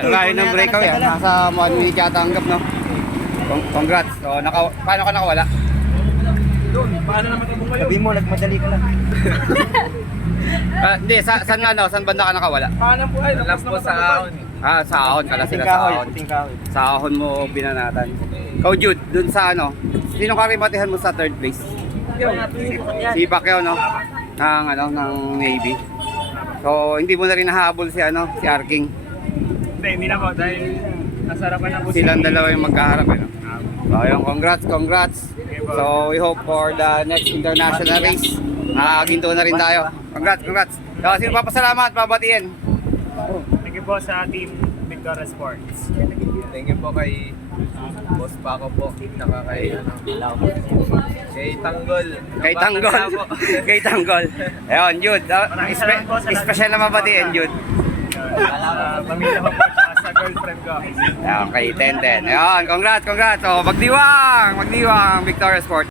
Layo ng breakaway, nasa 1 minute yata hanggang, no? Congrats. So, paano ka nakawala? Paano naman ito bumayo? Sabi mo, nagmadali ka lang. Hindi, saan banda ka nakawala? Paano po ay? Alam po sa ahon. Sa ahon, kala sila sa ahon. Puting kahoy. Sa ahon mo binanatan. Ikaw, Jude, dun sa ano, sino ka rimatihan mo sa third place? Si Pacquiao, no? Ng Navy. So, hindi mo na rin nahabol si Arking. Hindi na po dahil nasarapan na po Silang dalawa yung magkaharap, no? So, yung congrats. So, we hope for the next international race. Ginto na rin tayo. Congrats. So, sino papasalamat, pabatiin? Thank you po sa team Victoria Sports. Thank you po kay Boss Paco po. Saka kay Tanggol. Kay Tanggol. Ayun, Jude. Maraming salamat po sa lahat. Special na mabatiin, Jude. Pamilya ko po at sa girlfriend ko. Okay, 10-10. Ayun, congrats. So, magdiwang Victoria Sport.